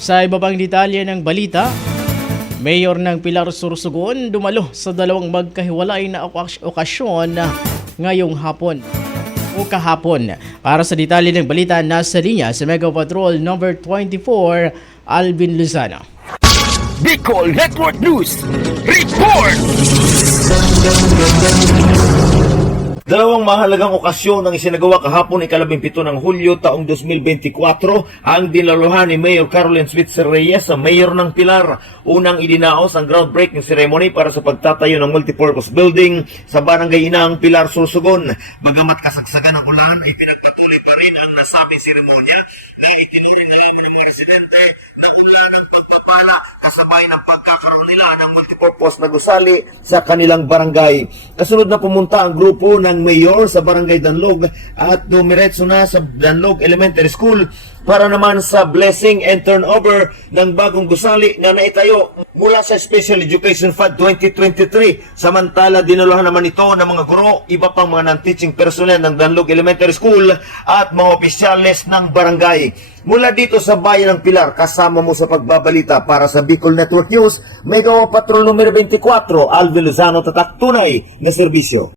Sa iba pang detalye ng balita, Mayor ng Pilar Sorsogon dumalo sa dalawang magkahiwalay na okasyon ngayong hapon o kahapon. Para sa detalye ng balita, nasa linya sa Mega Patrol number 24, Alvin Lozano. Bicol Network News Report! Dalawang mahalagang okasyon ang isinagawa kahapon ika-17 ng Hulyo taong 2024 ang dinaluhan ni Mayor Caroline Switzer Reyes sa Mayor ng Pilar. Unang idinaos ang groundbreaking ceremony para sa pagtatayo ng multipurpose building sa Barangay Inang, Pilar, Sorsogon. Bagamat kasagsagan ng ulan ay pinagpatuloy pa rin ang nasabing seremonya na itinuring na ng mga residente na ulan ang pagpapala kasabay ng pagkakaroon nila ng multipurpose na gusali sa kanilang barangay. Kasunod na pumunta ang grupo ng mayor sa Barangay Danlog at dumiretso na sa Danlog Elementary School para naman sa blessing and turnover ng bagong gusali na naitayo mula sa Special Education Fund 2023. Samantala, dinuluhan naman ito ng mga guro, iba pang mga non-teaching personnel ng Danlog Elementary School at mga opisyales ng barangay. Mula dito sa Bayan ng Pilar, kasama mo sa pagbabalita para sa Bicol Network News, Mega Patrol numero 24, Alvin Lozano, tatak tunay na serbisyo.